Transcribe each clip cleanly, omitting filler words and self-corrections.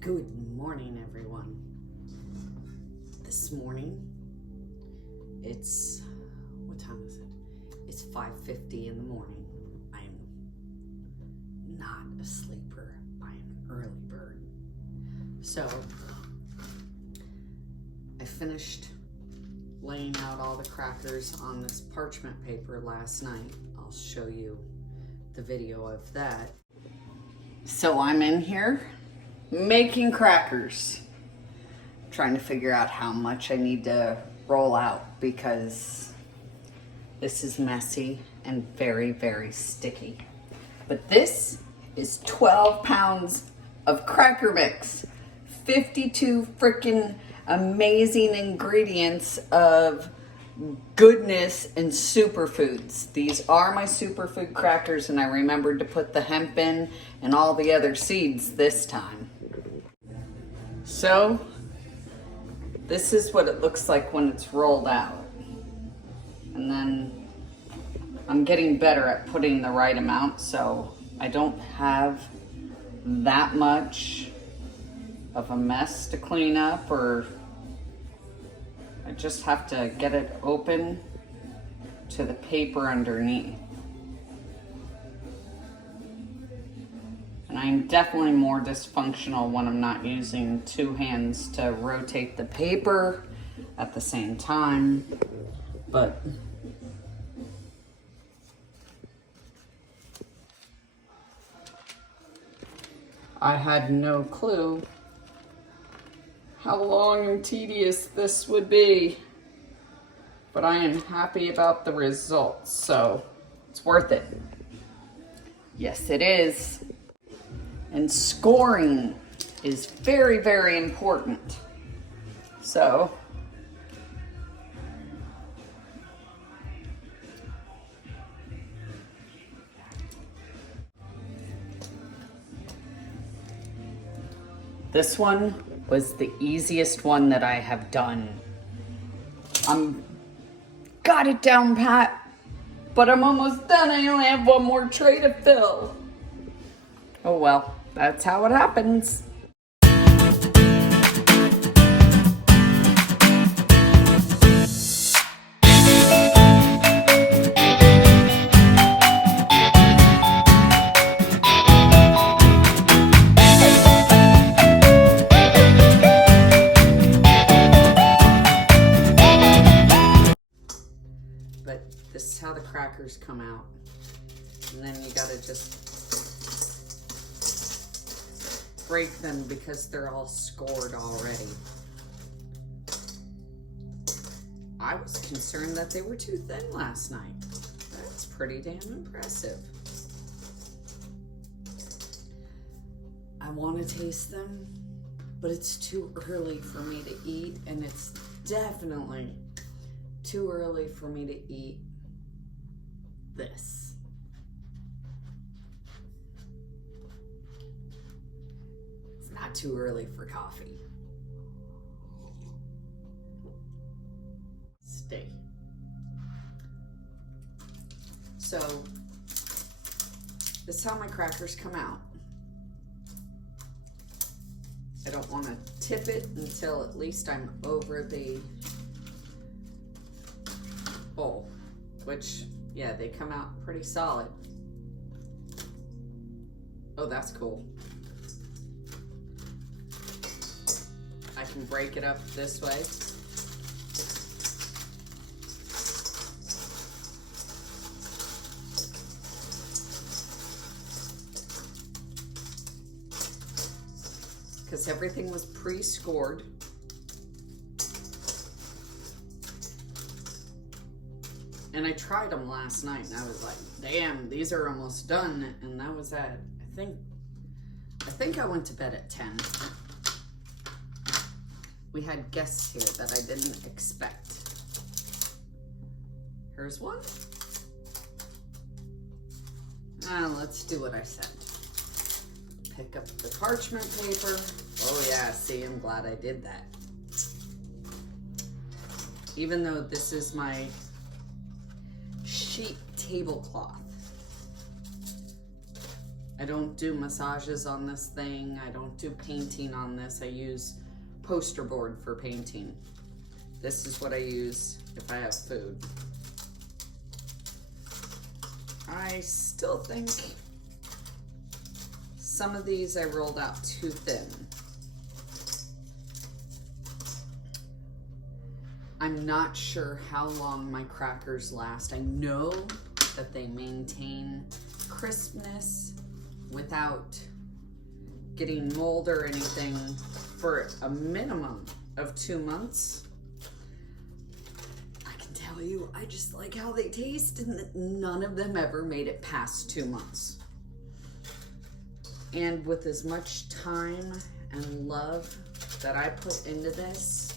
Good morning, everyone. This morning, what time is it? It's 5:50 in the morning. I'm not a sleeper. I'm an early bird. So, I finished laying out all the crackers on this parchment paper last night. I'll show you the video of that. So I'm in here making crackers, trying to figure out how much I need to roll out because this is messy and very, very sticky. But this is 12 pounds of cracker mix, 52 freaking amazing ingredients of goodness and superfoods. These are my superfood crackers, and I remembered to put the hemp in and all the other seeds this time. So this is what it looks like when it's rolled out. And then I'm getting better at putting the right amount, so I don't have that much of a mess to clean up, or I just have to get it open to the paper underneath. And I'm definitely more dysfunctional when I'm not using two hands to rotate the paper at the same time, but I had no clue how long and tedious this would be, but I am happy about the results, so it's worth it. Yes, it is. And scoring is very, very important. So this one was the easiest one that I have done. Got it down pat, but I'm almost done. I only have one more tray to fill. Oh well, that's how it happens. But this is how the crackers come out. And then you gotta just break them because they're all scored already. I was concerned that they were too thin last night. That's pretty damn impressive. I want to taste them, but it's too early for me to eat, and it's definitely too early for me to eat this. Not too early for coffee. Stay. So, this is how my crackers come out. I don't want to tip it until at least I'm over the bowl, which, yeah, they come out pretty solid. Oh, that's cool. I can break it up this way. Because everything was pre-scored. And I tried them last night and I was like, damn, these are almost done. And that was at, I think I went to bed at 10. We had guests here that I didn't expect. Here's one. Let's do what I said. Pick up the parchment paper. Oh yeah, see, I'm glad I did that. Even though this is my sheet tablecloth, I don't do massages on this thing. I don't do painting on this. I use poster board for painting. This is what I use if I have food. I still think some of these I rolled out too thin. I'm not sure how long my crackers last. I know that they maintain crispness without getting mold or anything for a minimum of 2 months. I can tell you, I just like how they taste, and that none of them ever made it past 2 months. And with as much time and love that I put into this,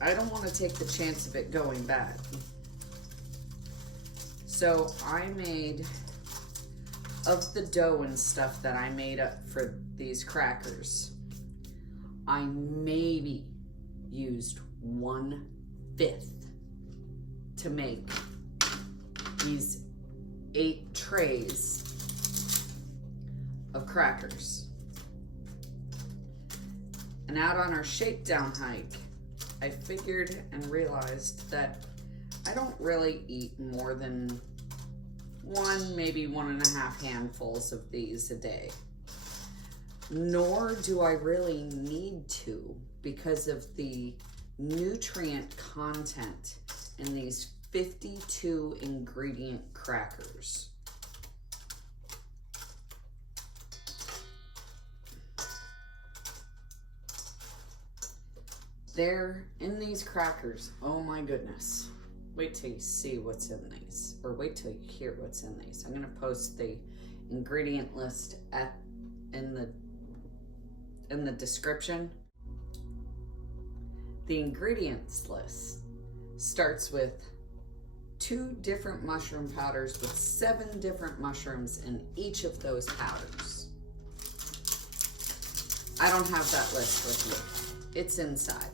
I don't want to take the chance of it going bad. So I made, of the dough and stuff that I made up for these crackers, I maybe used 1/5 to make these 8 trays of crackers. And out on our shakedown hike, I figured and realized that I don't really eat more than 1, maybe 1.5 handfuls of these a day. Nor do I really need to, because of the nutrient content in these 52 ingredient crackers. They're in these crackers. Oh my goodness. Wait till you see what's in these, or wait till you hear what's in these. I'm going to post the ingredient list in the description. The ingredients list starts with 2 different mushroom powders with 7 different mushrooms in each of those powders. I don't have that list with me. It's inside.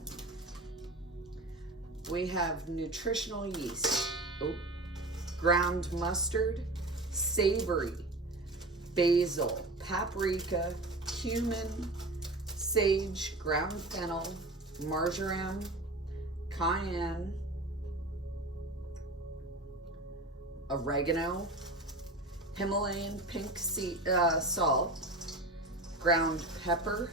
We have nutritional yeast, ground mustard, savory, basil, paprika, cumin, sage, ground fennel, marjoram, cayenne, oregano, Himalayan pink salt, ground pepper,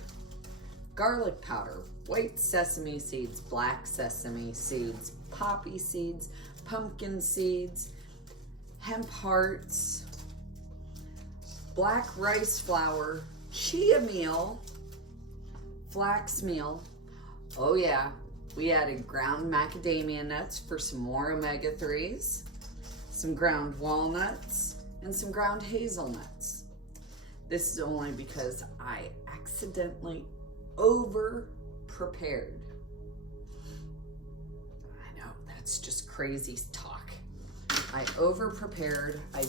garlic powder, white sesame seeds, black sesame seeds, poppy seeds, pumpkin seeds, hemp hearts, black rice flour, chia meal, flax meal. Oh yeah, we added ground macadamia nuts for some more omega-3s, some ground walnuts, and some ground hazelnuts. This is only because I accidentally over-prepared. I know, that's just crazy talk. I over-prepared. I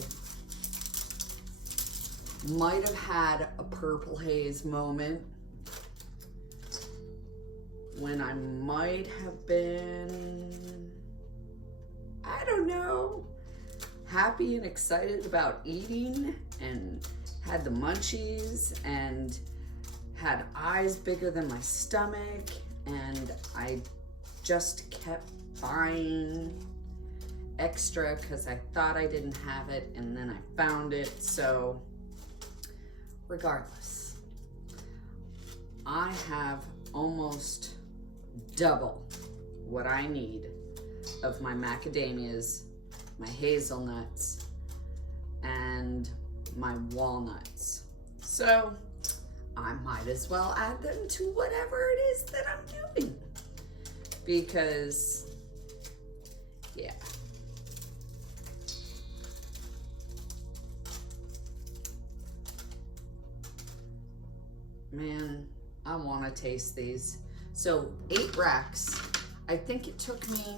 might have had a purple haze moment when I might have been, I don't know, happy and excited about eating and had the munchies and had eyes bigger than my stomach, and I just kept buying extra because I thought I didn't have it, and then I found it. So regardless, I have almost double what I need of my macadamias, my hazelnuts, and my walnuts. So I might as well add them to whatever it is that I'm doing, because yeah. Man, I want to taste these. So 8 racks. I think it took me,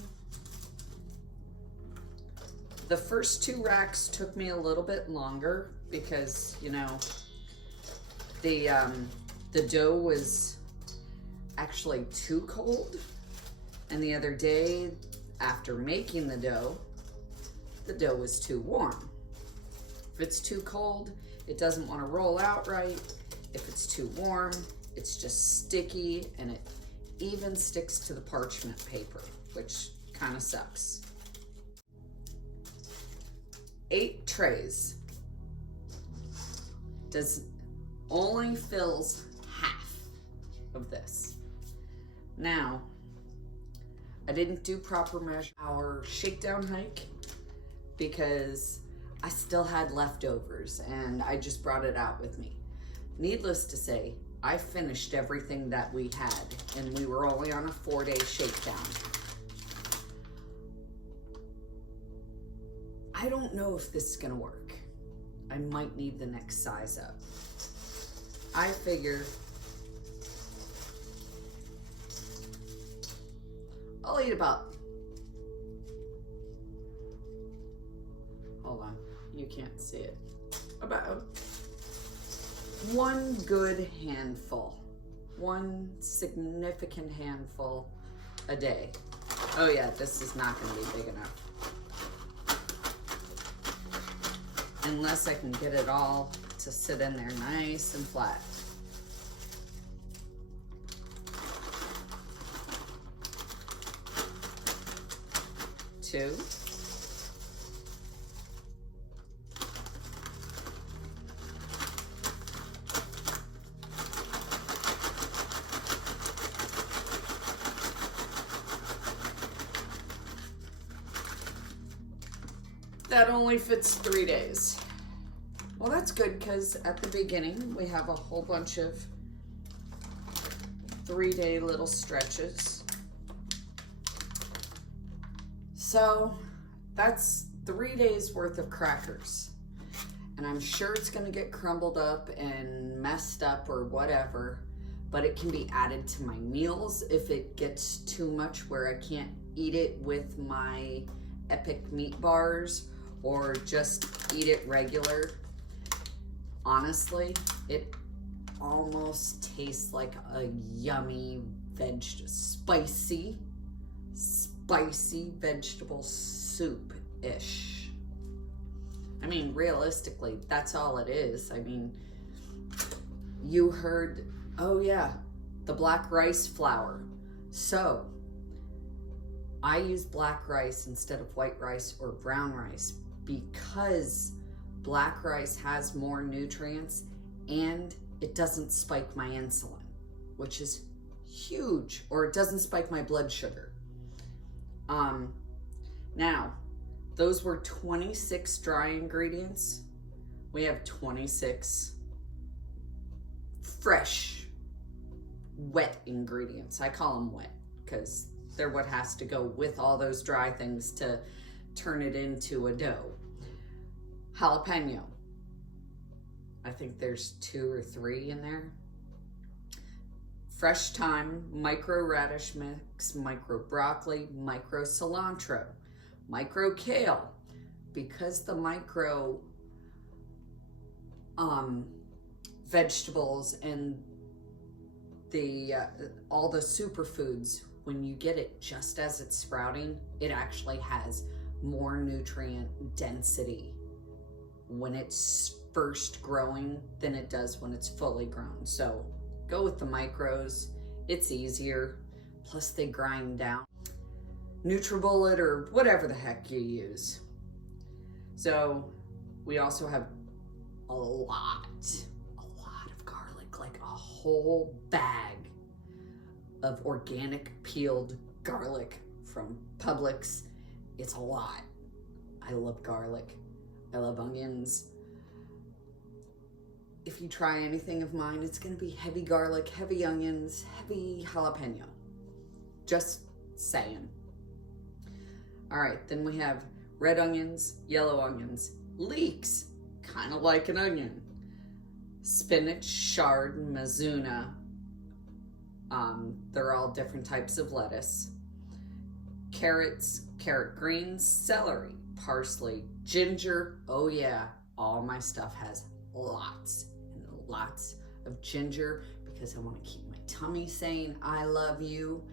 the first 2 racks took me a little bit longer because, you know, the dough was actually too cold. And the other day, after making the dough was too warm If it's too cold, it doesn't want to roll out right. If it's too warm, it's just sticky, and it even sticks to the parchment paper, which kind of sucks. 8 trays. Only fills half of this. Now, I didn't do proper measure our shakedown hike because I still had leftovers and I just brought it out with me. Needless to say, I finished everything that we had, and we were only on a 4-day shakedown. I don't know if this is gonna work. I might need the next size up. I figure I'll eat about, hold on, you can't see it, about 1 good handful, 1 significant handful a day. Oh yeah, this is not gonna be big enough. Unless I can get it all to sit in there nice and flat. Two. That only fits 3 days. Well, that's good, because at the beginning we have a whole bunch of 3-day little stretches. So that's 3 days worth of crackers. And I'm sure it's gonna get crumbled up and messed up or whatever, but it can be added to my meals if it gets too much where I can't eat it with my epic meat bars or just eat it regular. Honestly, it almost tastes like a yummy spicy vegetable soup-ish. I mean, realistically, that's all it is. I mean, you heard, oh yeah, the black rice flour. So, I use black rice instead of white rice or brown rice because black rice has more nutrients and it doesn't spike my insulin, which is huge, or it doesn't spike my blood sugar. Now, those were 26 dry ingredients. We have 26 fresh, wet ingredients. I call them wet because they're what has to go with all those dry things to turn it into a dough. Jalapeno. I think there's 2 or 3 in there. Fresh thyme, micro radish mix, micro broccoli, micro cilantro, micro kale. Because the micro vegetables and the all the superfoods, when you get it just as it's sprouting, it actually has more nutrient density when it's first growing than it does when it's fully grown. So go with the micros, it's easier, plus they grind down. NutriBullet or whatever the heck you use. So we also have a lot of garlic, like a whole bag of organic peeled garlic from Publix. It's a lot. I love garlic. I love onions. If you try anything of mine, it's gonna be heavy garlic, heavy onions, heavy jalapeno. Just saying. All right, then we have red onions, yellow onions, leeks, kind of like an onion, spinach, chard, Mizuna. They're all different types of lettuce. Carrots, carrot greens, celery, parsley, ginger. Oh yeah, all my stuff has lots and lots of ginger because I want to keep my tummy saying I love you,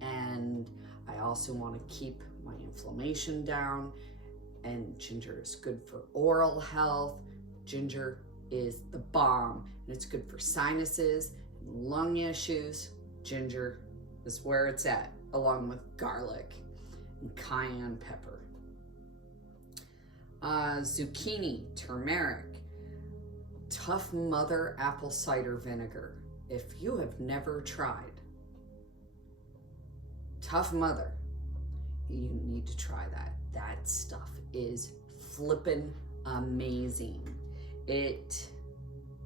and I also want to keep my inflammation down, and ginger is good for oral health, Ginger is the bomb, and it's good for sinuses and lung issues. Ginger is where it's at, along with garlic and cayenne pepper. Zucchini, turmeric, Tough Mother apple cider vinegar. If you have never tried Tough Mother, you need to try that. That stuff is flippin' amazing.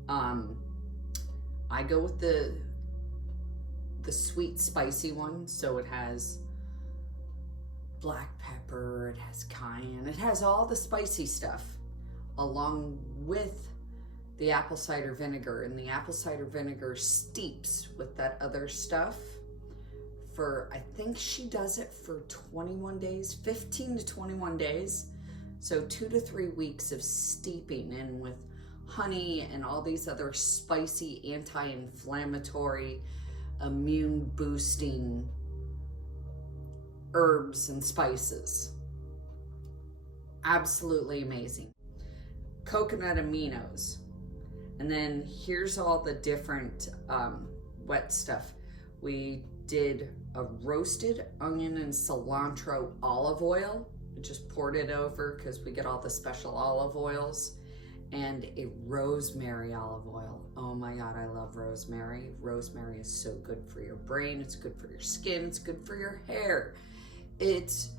I go with the sweet spicy one, so it has black pepper, it has cayenne, it has all the spicy stuff along with the apple cider vinegar, and the apple cider vinegar steeps with that other stuff for, I think she does it for 21 days, 15 to 21 days. So 2 to 3 weeks of steeping in with honey and all these other spicy, anti-inflammatory, immune boosting herbs and spices. Absolutely amazing. Coconut aminos. And then here's all the different wet stuff. We did a roasted onion and cilantro olive oil. We just poured it over because we get all the special olive oils, and a rosemary olive oil. Oh my God, I love rosemary. Rosemary is so good for your brain. It's good for your skin. It's good for your hair. It's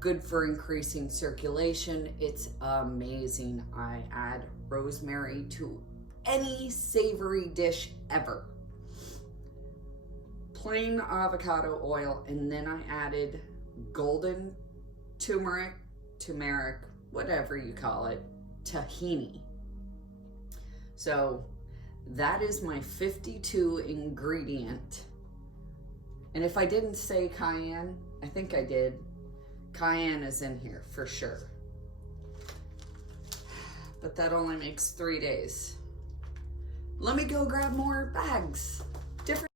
good for increasing circulation. It's amazing. I add rosemary to any savory dish ever. Plain avocado oil, and then I added golden turmeric, whatever you call it, tahini. So that is my 52 ingredient. And if I didn't say cayenne, I think I did. Cayenne is in here for sure. But that only makes 3 days. Let me go grab more bags. Different